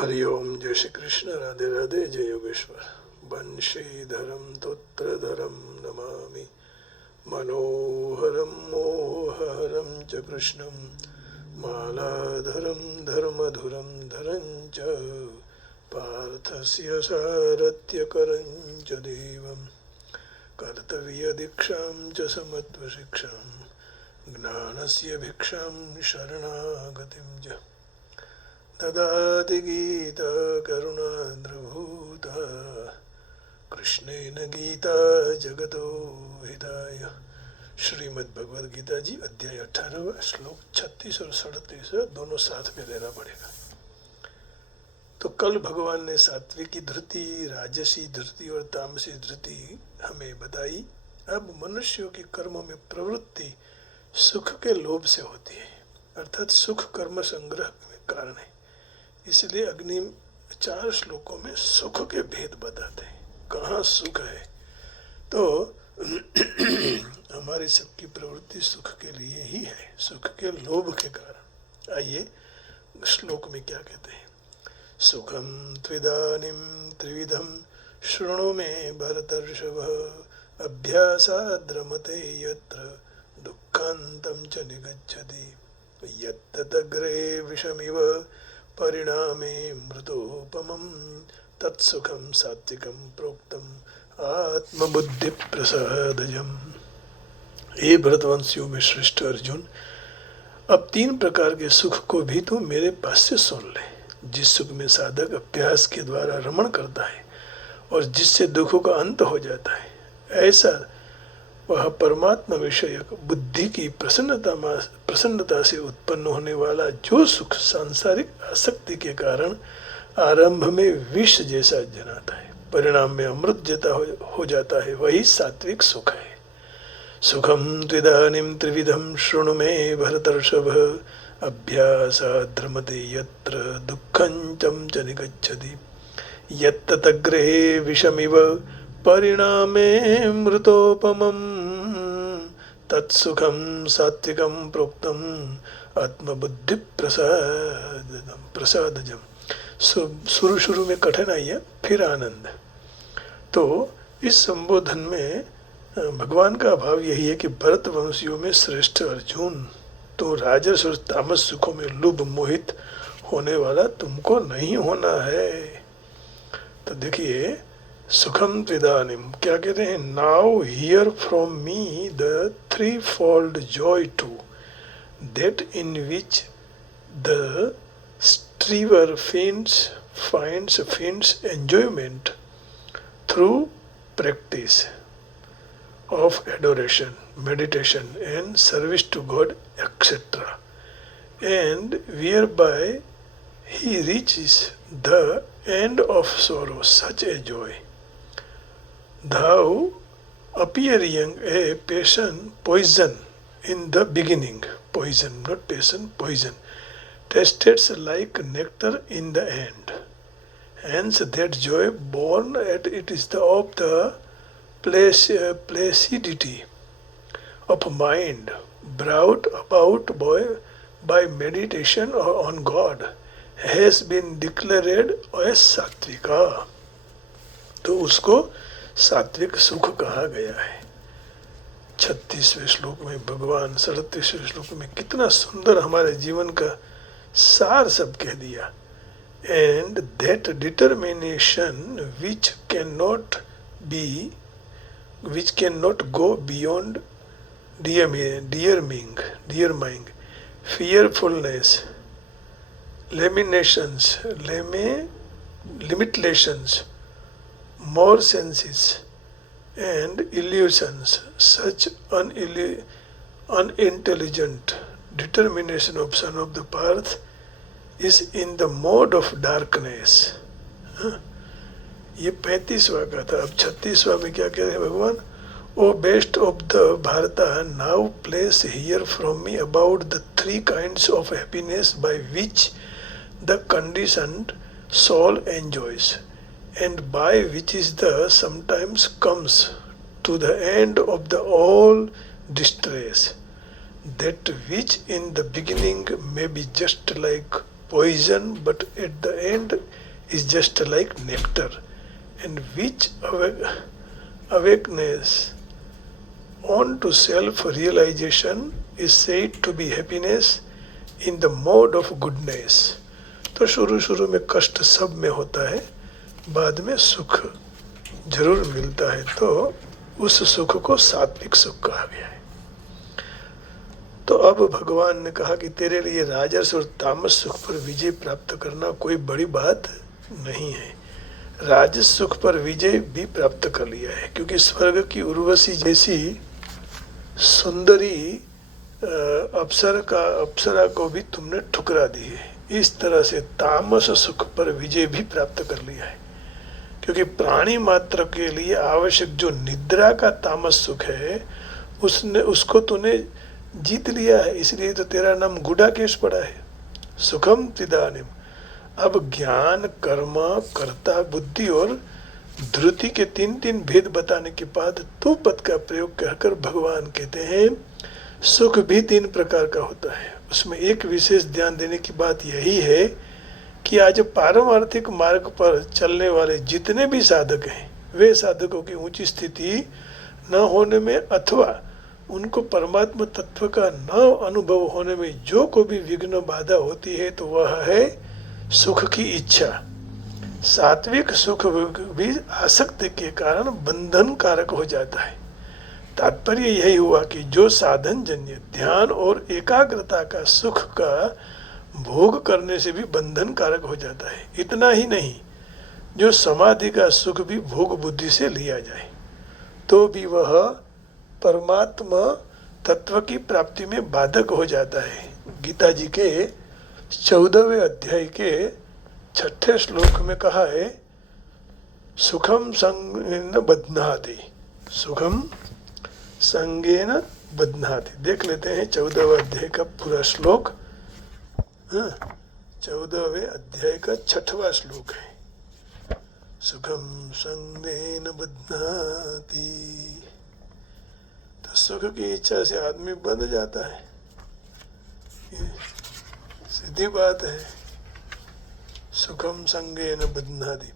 हरिओम, जय श्री कृष्ण, राधे राधे, जय योगेश्वर। बंशीधरम तोत्रधरम नमामि मनोहरम मोहहरम च कृष्णं मालाधरम धर्मधुरम धरं च पार्थस्य सारथ्यकरं च देवं कर्तव्यदीक्षां च समत्वशिक्षां ज्ञानस्य भिक्षां शरणागतिं च ददाति गीता करुणाद्रभूता कृष्णेन गीता जगतो हिताय। श्रीमद् भगवद गीता जी अध्याय 18 श्लोक 36 और 37 दोनों साथ में लेना पड़ेगा। तो कल भगवान ने सात्विकी धृति, राजसी धृति और तामसी धृति हमें बताई। अब मनुष्यों की कर्मों में प्रवृत्ति सुख के लोभ से होती है, अर्थात सुख कर्म संग्रह में कारण है। इसलिए अग्नि 4 श्लोकों में सुख के भेद बताते हैं, कहाँ सुख है। तो हमारी सबकी प्रवृत्ति सुख के लिए ही है, सुख के लोभ के कारण। आइए श्लोक में क्या कहते हैं। सुखम त्विदानीं त्रिविधम शृणु मे भरतर्षभ अभ्यासाद्रमते यत्र दुःखान्तं च निगच्छति यत्तदग्रे विषमिव परिणामे मृतोपमं तत्सुखं सात्विकं प्रोक्तम् आत्मबुद्धि प्रसादजम्। हे भरतवंशियों में श्रेष्ठ अर्जुन, अब 3 प्रकार के सुख को भी तू मेरे पास से सुन ले। जिस सुख में साधक अभ्यास के द्वारा रमण करता है और जिससे दुखों का अंत हो जाता है, ऐसा वह परमात्मा विषयक बुद्धि की प्रसन्नता से उत्पन्न होने वाला जो सुख सांसारिक आसक्ति के कारण आरंभ में विष जैसा जनाता है, परिणाम में अमृत जैसा हो जाता है, वही सात्विक सुख है। सुखम त्विदानीं त्रिविधम शृणु मे भरतर्षभ अभ्यासाद्रमते यत्र दुःखं च निगच्छति यत्तदग्रे विषमिव परिणामे मृतोपमं तत्सुखं सात्विकं प्रोक्तम् आत्मबुद्धि प्रसादजम्। शुरू में कठिनाई है, फिर आनंद। तो इस संबोधन में भगवान का भाव यही है कि भरत वंशियों में श्रेष्ठ अर्जुन, तो राजस और तामस सुखों में लुभ मोहित होने वाला तुमको नहीं होना है। तो देखिए, सुखम त्विदानीम क्या कहते हैं। Now hear from me the threefold joy to that in which the striver finds enjoyment through practice of adoration, meditation and service to God, etc., and whereby he reaches the end of sorrow, such a joy. Thou appearing a poison in the beginning, poison, not passion, poison, tasted like nectar in the end. Hence that joy born at it is of the placidity of mind brought about by meditation on God has been declared as सात्विका। तो उसको सात्विक सुख कहा गया है। 36वें श्लोक में भगवान 37वें श्लोक में कितना सुंदर हमारे जीवन का सार सब कह दिया। And that determination which cannot go beyond dearming, fearfulness, limitations, more senses and illusions, such unintelligent determination of son of the Parth is in the mode of darkness। ये 35वां का था। अब 36वां में क्या कह रहे हैं भगवान। ओ बेस्ट ऑफ द भारता, now place here from me about the 3 kinds of happiness by which the conditioned soul enjoys, and by which is the sometimes comes to the end of the all distress, that which in the beginning may be just like poison, but at the end is just like nectar, and which awakeness on to self-realization is said to be happiness in the mode of goodness. तो शुरू शुरू में कष्ट सब में होता है, बाद में सुख जरूर मिलता है, तो उस सुख को सात्विक सुख कहा गया है। तो अब भगवान ने कहा कि तेरे लिए राजस और तामस सुख पर विजय प्राप्त करना कोई बड़ी बात नहीं है। राजस सुख पर विजय भी प्राप्त कर लिया है, क्योंकि स्वर्ग की उर्वशी जैसी सुंदरी अप्सरा को भी तुमने ठुकरा दी है। इस तरह से तामस सुख पर विजय भी प्राप्त कर लिया है, क्योंकि प्राणी मात्र के लिए आवश्यक जो निद्रा का तामस सुख है उसको तूने जीत लिया है, इसलिए तो तेरा नाम गुडाकेश पड़ा है। सुखम तिदानिम। अब ज्ञान, कर्म, कर्ता, बुद्धि और धृति के तीन तीन भेद बताने के बाद तू पद का प्रयोग कहकर भगवान कहते हैं सुख भी तीन प्रकार का होता है। उसमें एक विशेष ध्यान देने की बात यही है कि आज पारमार्थिक मार्ग पर चलने वाले जितने भी साधक हैं, वे साधकों की ऊंची स्थिति न होने में अथवा उनको परमात्मा तत्व का न अनुभव होने में जो को भी विघ्न बाधा होती है, तो वह है सुख की इच्छा। सात्विक सुख भी आसक्ति के कारण बंधन कारक हो जाता है। तात्पर्य यही हुआ कि जो साधन जन्य ध्यान और एकाग्रता का सुख का भोग करने से भी बंधन कारक हो जाता है। इतना ही नहीं, जो समाधि का सुख भी भोग बुद्धि से लिया जाए तो भी वह परमात्मा तत्व की प्राप्ति में बाधक हो जाता है। गीता जी के 14वें अध्याय के 6ठे श्लोक में कहा है सुखम संगेन बध्नाति, सुखम संगेन बध्नाति। देख लेते हैं 14वें अध्याय का पूरा श्लोक। 14वें अध्याय का 6वां श्लोक है, सुखम संगेन बध्नाति। तो सुख की इच्छा से आदमी बंध जाता है, सीधी बात है। सुखम संगेन बध्नाति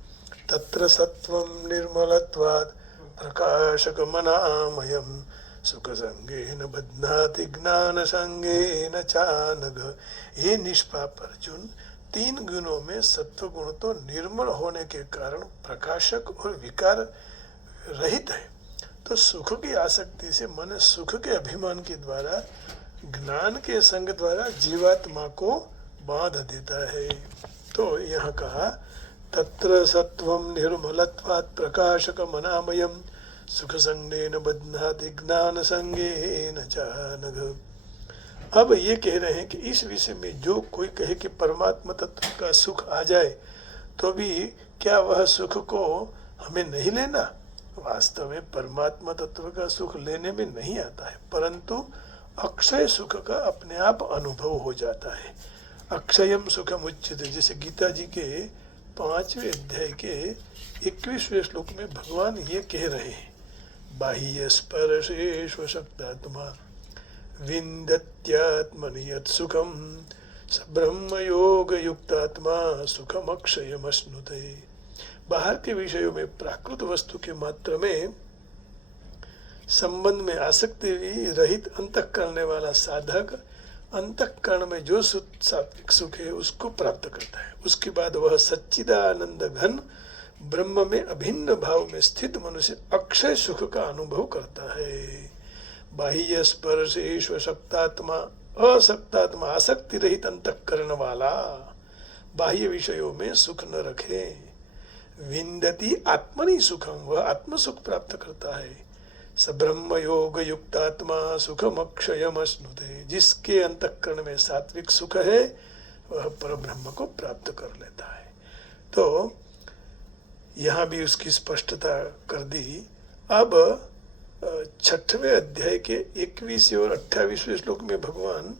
तत्र सत्वं निर्मलत्वात् प्रकाशकमनामयम् सुख संगेन बध्नाति ज्ञान संगेन चानघ। ये निष्पाप अर्जुन, तीन गुणों में सत्व गुण तो निर्मल होने के कारण प्रकाशक और विकार रहित है, तो सुख की आसक्ति से मन सुख के अभिमान के द्वारा ज्ञान के संग द्वारा जीवात्मा को बांध देता है। तो यहाँ कहा तत्र सत्वं निर्मलत्वात् प्रकाशकमनामयम् सुख संगेन बध्नाति ज्ञान संगेन चानघ। अब ये कह रहे हैं कि इस विषय में जो कोई कहे कि परमात्मा तत्व का सुख आ जाए तो भी क्या वह सुख को हमें नहीं लेना। वास्तव में परमात्मा तत्व का सुख लेने में नहीं आता है, परंतु अक्षय सुख का अपने आप अनुभव हो जाता है। अक्षयम सुखम उच्यते, जैसे गीता जी के 5वें अध्याय के 21वें श्लोक में भगवान ये कह रहे हैं बाह्य स्पर्शेषु शक्तात्मा विन्दत्यात्मनि यत् सुखम स ब्रह्म योग युक्तात्मा सुखम अक्षयमश्नुते। बाहर के विषयों में प्राकृत वस्तु के मात्र में संबंध में आसक्ति रहित अंतःकरण करने वाला साधक अंतःकरण में जो सात्विक सुख है उसको प्राप्त करता है। उसके बाद वह सच्चिदानंद घन ब्रह्म में अभिन्न भाव में स्थित मनुष्य अक्षय सुख का अनुभव करता है। बाह्य स्पर्शेष शक्तात्मा असक्तात्मा आसक्ति रहित अंतःकरण वाला बाह्य विषयों में सुख न रखे। विन्दति आत्मनि सुखम, वह आत्म सुख प्राप्त करता है। स ब्रह्म योग युक्तात्मा सुखम अक्षयम अश्नुते, जिसके अंतःकरण में सात्विक सुख है वह परब्रह्म को प्राप्त कर लेता है। तो यहाँ भी उसकी स्पष्टता कर दी। अब 6वें अध्याय के 21वें और 28वें श्लोक में भगवान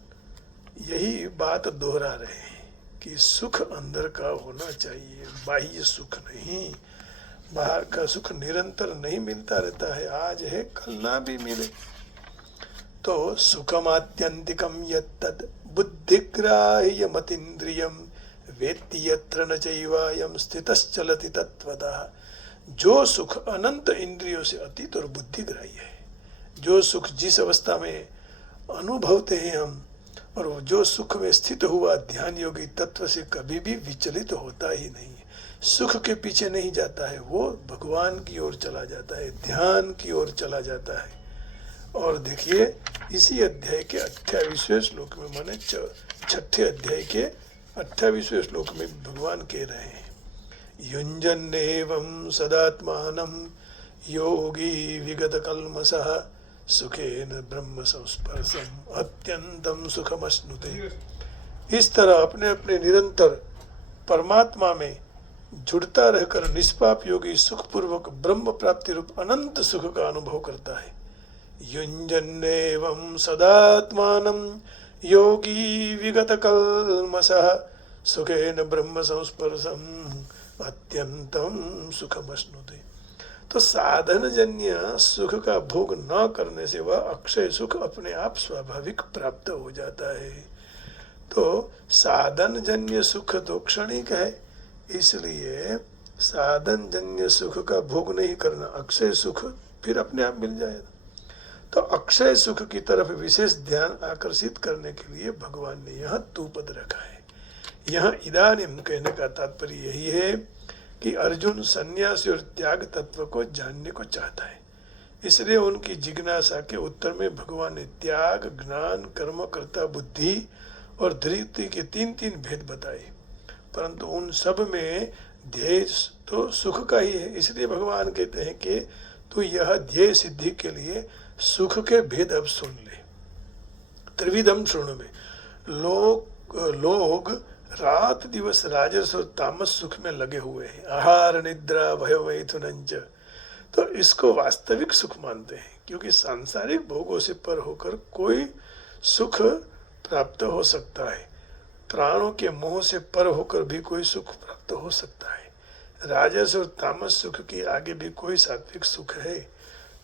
यही बात दोहरा रहे हैं कि सुख अंदर का होना चाहिए, बाह्य सुख नहीं। बाहर का सुख निरंतर नहीं मिलता रहता है, आज है कल ना भी मिले। तो सुखम आत्यंतिकम यत्तद् बुद्धिग्राह्यमतीन्द्रियम वेत्ति यत्र न चैवायं स्थितश्चलति तत्त्वतः। जो सुख अनंत इंद्रियों से अतीत और बुद्धिग्राह्य है, जो सुख जिस अवस्था में अनुभवते हैं हम, और वो जो सुख में स्थित हुआ ध्यान योगी तत्व से कभी भी विचलित होता ही नहीं है, सुख के पीछे नहीं जाता है, वो भगवान की ओर चला जाता है, ध्यान की ओर चला जाता है। और देखिए इसी अध्याय के 28वें श्लोक में, माने 6ठे अध्याय के 28वें श्लोक में भगवान कह रहे हैं, युञ्जन्नेवं सदात्मानं योगी विगत कल्मषः सुखेन ब्रह्म संस्पर्शम अत्यंतम सुखमश्नुते। इस तरह अपने अपने निरंतर परमात्मा में जुड़ता रहकर निष्पाप योगी सुखपूर्वक ब्रह्म प्राप्ति रूप अनंत सुख का अनुभव करता है। युञ्जन्नेवं सदात्मानं योगी विगत कल्मषः सुखेन ब्रह्म संस्पर्शम अत्यंतम सुखमश्नुते। तो साधन जन्य सुख का भोग न करने से वह अक्षय सुख अपने आप स्वाभाविक प्राप्त हो जाता है। तो साधन जन्य सुख तो क्षणिक है, इसलिए साधन जन्य सुख का भोग नहीं करना, अक्षय सुख फिर अपने आप मिल जाएगा। तो अक्षय सुख की तरफ विशेष ध्यान आकर्षित करने के लिए भगवान ने यहाँ तू पद रखा है। यहाँ इदानीम कहने का तात्पर्य यही है कि अर्जुन सन्यासी और त्याग तत्व को जानने को चाहता है, इसलिए उनकी जिज्ञासा के उत्तर में भगवान ने त्याग, ज्ञान, कर्म, कर्ता, बुद्धि और धृति के तीन भेद बताए। परंतु उन सब में ध्येय तो सुख का ही है, इसलिए भगवान कहते हैं कि तू यह ध्येय सिद्धि के लिए सुख के भेद अब सुन ले। त्रिविधम शृणु में लोग रात दिवस राजस और तामस सुख में लगे हुए हैं, आहार निद्रा भय मैथुनंच, तो इसको वास्तविक सुख मानते हैं, क्योंकि सांसारिक भोगों से पर होकर कोई सुख प्राप्त हो सकता है, प्राणों के मोह से पर होकर भी कोई सुख प्राप्त हो सकता है, राजस और तामस सुख के आगे भी कोई सात्विक सुख है,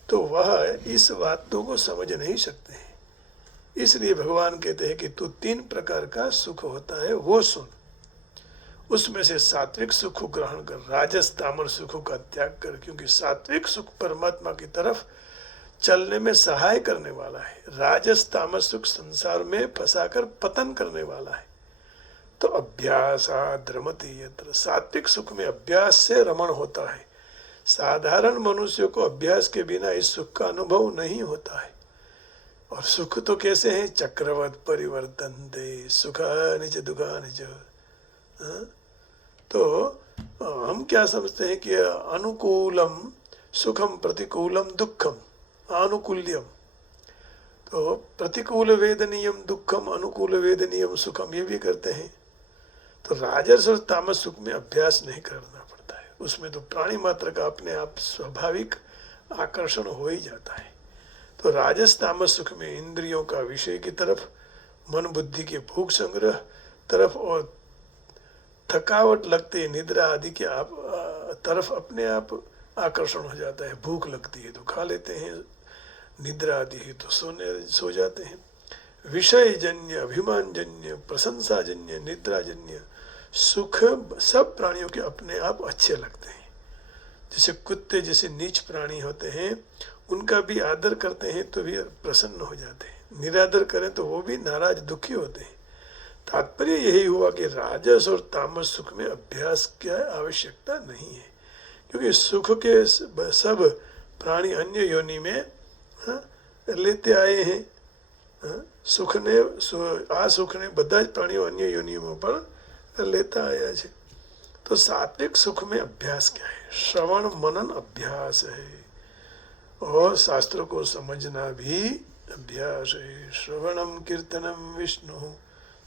तो वह इस बातों को समझ नहीं सकते हैं। इसलिए भगवान कहते हैं कि तू 3 प्रकार का सुख होता है वो सुन, उसमें से सात्विक सुख को ग्रहण कर, राजस तामस सुखों का त्याग कर, क्योंकि सात्विक सुख परमात्मा की तरफ चलने में सहाय करने वाला है, राजस तामस सुख संसार में फंसाकर पतन करने वाला है। तो अभ्यासाद् रमते यत्र, सात्विक सुख में अभ्यास से रमण होता है। साधारण मनुष्य को अभ्यास के बिना इस सुख का अनुभव नहीं होता है। और सुख तो कैसे हैं, चक्रवत परिवर्तन्ते सुखानि च दुखानि च। तो हम क्या समझते हैं कि अनुकूलम सुखम प्रतिकूलम दुखम आनुकूल्यम, तो प्रतिकूल वेदनीयम दुखम अनुकूल वेदनीयम सुखम, ये भी करते हैं। तो राजस और तामस सुख में अभ्यास नहीं करना पड़ता है, उसमें तो प्राणी मात्र का अपने आप स्वाभाविक आकर्षण हो ही जाता है। तो राजस तामस सुख में इंद्रियों का विषय की तरफ, मन बुद्धि के भूख संग्रह तरफ और थकावट लगते निद्रा आदि के तरफ अपने आप आकर्षण हो जाता है। भूख लगती है तो खा लेते हैं, निद्रा आदि है तो सो जाते हैं। विषय जन्य, अभिमान जन्य, प्रशंसा जन्य, निद्रा जन्य सुख सब प्राणियों के अपने आप अच्छे लगते हैं। जैसे कुत्ते जैसे नीच प्राणी होते हैं, उनका भी आदर करते हैं तो भी प्रसन्न हो जाते हैं, निरादर करें तो वो भी नाराज दुखी होते हैं। तात्पर्य यही हुआ कि राजस और तामस सुख में अभ्यास की आवश्यकता नहीं है, क्योंकि सुख के सब प्राणी अन्य योनि में लेते आए हैं। સુખ ને આ સુખને બધા જ પ્રાણીઓ अन्य योनियों पर लेता आया है। तो सात्विक सुख में अभ्यास क्या है, श्रवण मनन अभ्यास है, और शास्त्रों को समझना भी अभ्यास है। श्रवणम कीर्तनम विष्णु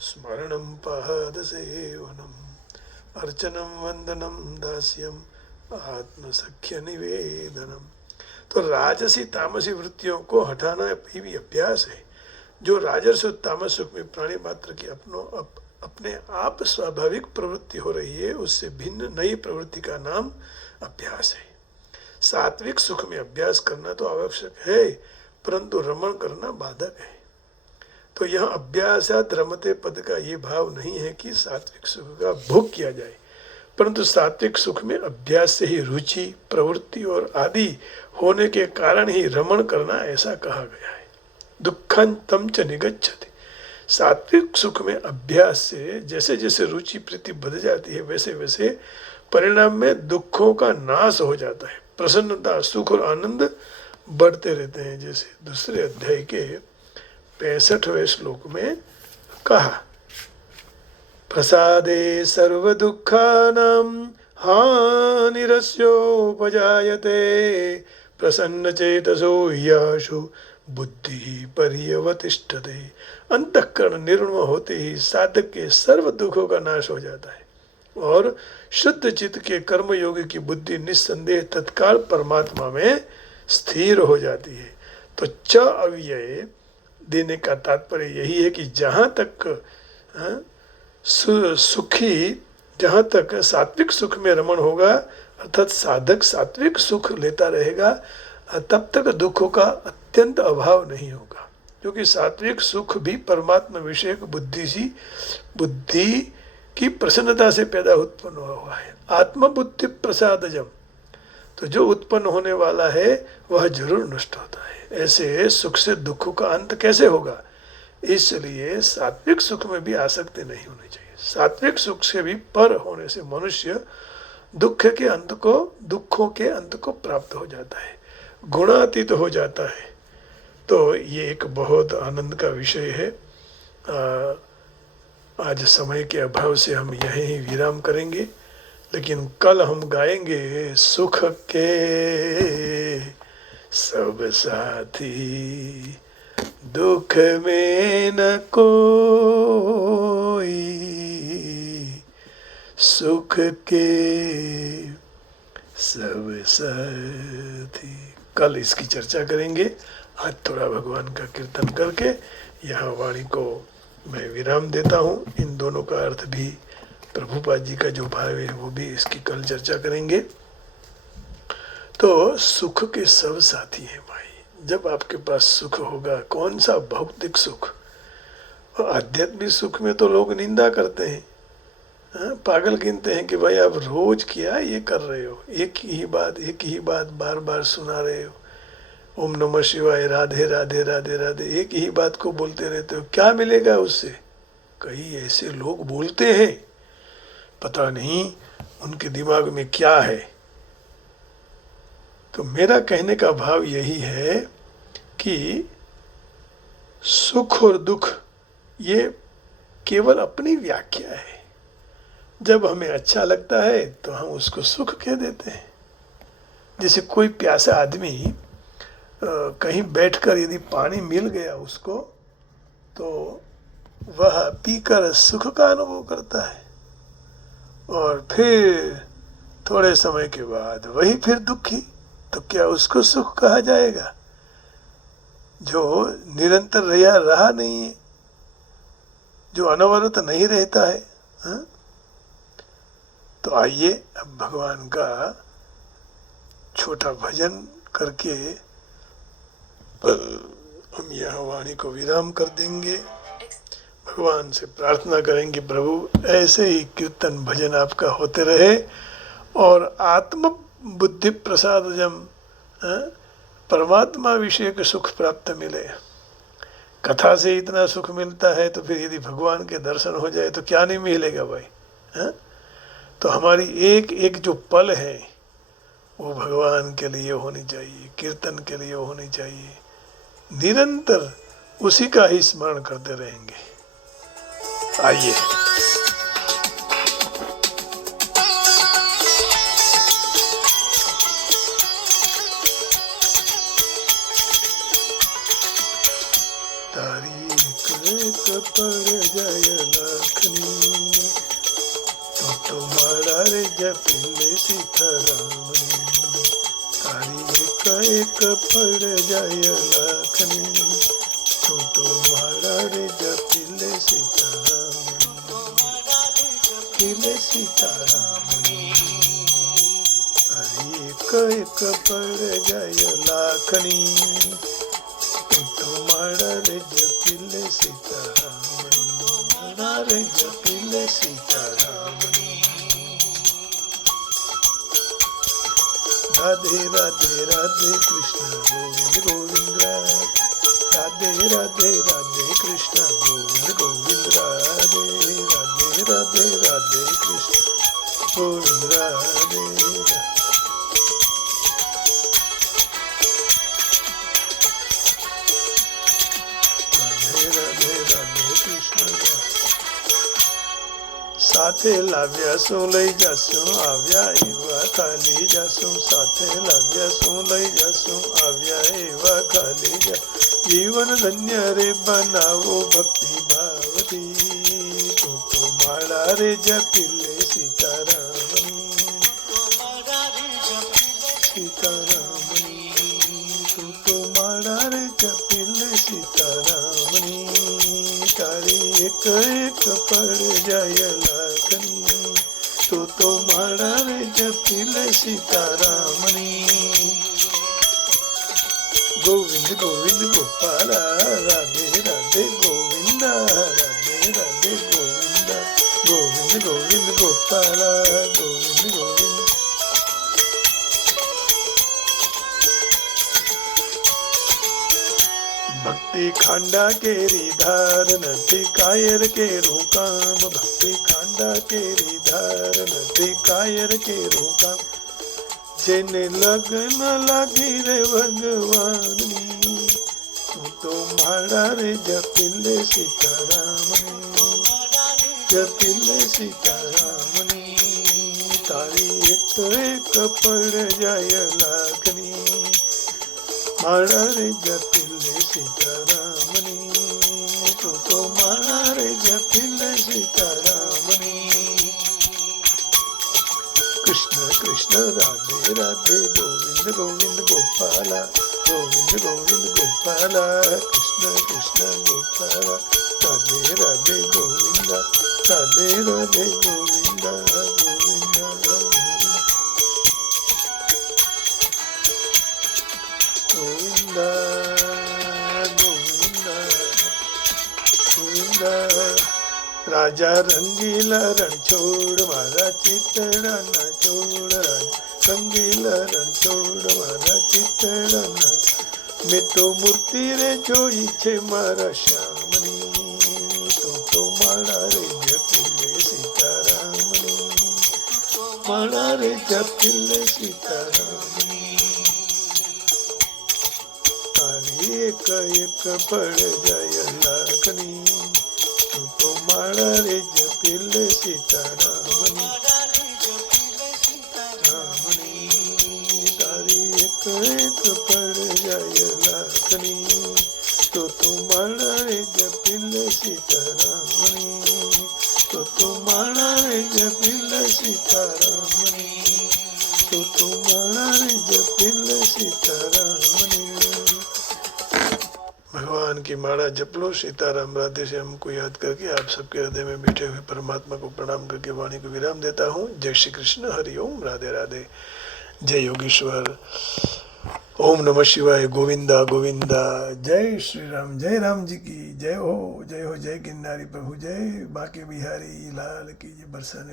स्मरणम पाद सेवनम अर्चनम वंदनम दास्यम आत्मसख्य निवेदनम। तो राजसी तामसी वृत्तियों को हटाना भी अभ्यास है। जो राजस और तामस सुख में प्राणी मात्र की अपने आप स्वाभाविक प्रवृत्ति हो रही है, उससे भिन्न नई प्रवृत्ति का नाम अभ्यास है। सात्विक सुख में अभ्यास करना तो आवश्यक है, परंतु रमण करना बाधक है। तो यहाँ अभ्यासात् रमते पद का ये भाव नहीं है कि सात्विक सुख का भोग किया जाए, परंतु सात्विक सुख में अभ्यास से ही रुचि, प्रवृत्ति और आदि होने के कारण ही रमण करना ऐसा कहा गया है। दुःखंतम च निगच्छति। सात्विक सुख में अभ्यास से जैसे जैसे रुचि प्रीति बढ़ जाती है वैसे वैसे परिणाम में दुखों का नाश हो जाता है, प्रसन्नता सुख और आनंद बढ़ते रहते हैं। जैसे दूसरे अध्याय के 65वें श्लोक में कहा, प्रसादे सर्व दुःखानां हानिरस्योपजायते प्रसन्न चेतसो याशु बुद्धि पर्यवतिष्ठते। अंतःकरण निर्मल होते ही साधक के सर्व दुखों का नाश हो जाता है और शुद्ध चित्त के कर्मयोगी की बुद्धि निस्संदेह तत्काल परमात्मा में स्थिर हो जाती है। तो च अव्यय देने का तात्पर्य यही है कि जहाँ तक सुखी, जहाँ तक सात्विक सुख में रमण होगा अर्थात साधक सात्विक सुख लेता रहेगा, तब तक दुखों का अत्यंत अभाव नहीं होगा, क्योंकि सात्विक सुख भी परमात्मा विषयक बुद्धि की प्रसन्नता से पैदा उत्पन्न हुआ है। आत्मबुद्धि प्रसादजम, तो जो उत्पन्न होने वाला है वह जरूर नष्ट होता है। ऐसे सुख से दुखों का अंत कैसे होगा? इसलिए सात्विक सुख में भी आसक्ति नहीं होनी चाहिए। सात्विक सुख से भी पर होने से मनुष्य दुखों के अंत को प्राप्त हो जाता है, गुणातीत हो जाता है। तो ये एक बहुत आनंद का विषय है। आज समय के अभाव से हम यहीं ही विराम करेंगे, लेकिन कल हम गाएंगे सुख के सब साथी दुख में न कोई, सुख के सब साथी। कल इसकी चर्चा करेंगे। आज थोड़ा भगवान का कीर्तन करके यहाँ वाणी को मैं विराम देता हूँ। इन दोनों का अर्थ भी प्रभुपाद जी का जो भाव है वो भी इसकी कल चर्चा करेंगे। तो सुख के सब साथी हैं भाई। जब आपके पास सुख होगा, कौन सा भौतिक सुख, और आध्यात्मिक सुख में तो लोग निंदा करते हैं, पागल गिनते हैं कि भाई आप रोज क्या ये कर रहे हो, एक ही बात बार बार सुना रहे हो, ओम नमः शिवाय, राधे राधे राधे राधे, एक ही बात को बोलते रहते हो, क्या मिलेगा उससे? कई ऐसे लोग बोलते हैं, पता नहीं उनके दिमाग में क्या है। तो मेरा कहने का भाव यही है कि सुख और दुख ये केवल अपनी व्याख्या है। जब हमें अच्छा लगता है तो हम उसको सुख कह देते हैं। जैसे कोई प्यासा आदमी कहीं बैठकर यदि पानी मिल गया उसको, तो वह पीकर सुख का अनुभव करता है, और फिर थोड़े समय के बाद वही फिर दुखी, तो क्या उसको सुख कहा जाएगा? जो निरंतर रहा नहीं है, जो अनवरत नहीं रहता है। तो आइए अब भगवान का छोटा भजन करके हम यह वाणी को विराम कर देंगे। भगवान से प्रार्थना करेंगे, प्रभु ऐसे ही कीर्तन भजन आपका होते रहे और आत्म बुद्धि प्रसादजम परमात्मा विषय के सुख प्राप्त मिले। कथा से इतना सुख मिलता है तो फिर यदि भगवान के दर्शन हो जाए तो क्या नहीं मिलेगा भाई। तो हमारी एक एक जो पल है वो भगवान के लिए होनी चाहिए, कीर्तन के लिए होनी चाहिए। निरंतर उसी का ही स्मरण करते रहेंगे। आइए पड़ जाय लखनी, तो तुम्हारा रे जपिले सीताराम। तारी एक पड़ जाय लखनी, तो तुम्हारा रे जपिले सीताराम। जपिले सीताराम। तारी एक पड़ जाय लखनी, तो तुम्हारा रे जपिले सीतारामणी, माला रे जपिले सीतारामणी। राधे राधे राधे कृष्ण गोविंद गोविंद राधे, राधे राधे कृष्ण गोविंद गोविंद राधे, राधे राधे राधे कृष्ण गोविंद राधे। राधे राधे कृष्ण સાથે લાવ્યા શું લઈ જશું, આવ્યા એવા ખાલી જશું, સાથે લાવ્યા શું લઈ જશું, આવ્યા એવા ખાલી જા। જીવન ધન્ય રે બનાવો ભક્તિ ભાવથી, તું તો માળા રે જપિલે સીતારામણી, સીતારામણી, તું તો માળા રે જપિલે સીતારામણી। તારી એક એક પડ જાય લાખની, તું તો માળા રે જપિલે સીતારામણી। ગોવિંદ ગોવિંદ ગોપાલા, રાધે રાધે ગોવિંદા, રાધે રાધે ગોવિંદા, ગોવિંદ ગોવિંદ ગોપાલા, ગોવિંદ ગોવિંદ। ભક્તિ ખાંડા કેરી ધાર નથી કાયર કેરું કામ, ભક્તિ ખાંડા કેરી ધાર નથી કાયર કેરું કામ। જેને લગ્ન લાગી રે ભગવાનની, તું તો માળા રે જપિલે સીતારામણી, જપિલે સીતારામણી। તારી એક એક પડ જાય લાખની, માળા રે જપિલે સીતારામણી, તું તો માળા રે જપિલે સીતારામણી। કૃષ્ણ કૃષ્ણ રાધે રાધે ગોવિંદ ગોવિંદ ગોપાલા, ગોવિંદ ગોવિંદ ગોપાલા, કૃષ્ણ કૃષ્ણ ગોપાલા, રાધે રાધે ગોવિંદા, રાધે રાધે ગોવિંદા, ગોવિંદા ગોવિંદા ગોવિંદા ગોવિંદા। રાજા રંગીલા રણછોડ મારા ચિતડાના ચોડ, રંગીલા રણછોડ મારા ચિતડાના, મેં તો મૂર્તિ રે જોઈ છે મારા શ્યામની, તું તો માળા રે જપિલે સીતારામણી, માળા રે જપિલે સીતારામણી। તારી એક એક પડ જાય લાખની, તું તો માળા રે જપિલે સીતારામણી, રામણી। તારી એક એક પડ જાય લાખની, તું તો માળા રે જપિલે સીતારામણી, તું તો માળા રે જપિલે સીતારામણી, તું તો માળા રે जपिले सीताराम। भगवान की माला जप लो, सीताराम राधे से हमको याद करके आप सबके हृदय में बैठे हुए परमात्मा को प्रणाम करके वाणी को विराम देता हूँ। जय श्री कृष्ण, हरि ओम, राधे राधे, जय योगेश्वर, ओम नमः शिवाय, गोविंदा गोविंदा, जय श्री राम, जय राम जी की जय हो, जय हो, जय गिरनारी प्रभु, जय बाके बिहारी लाल की, जय बरसाने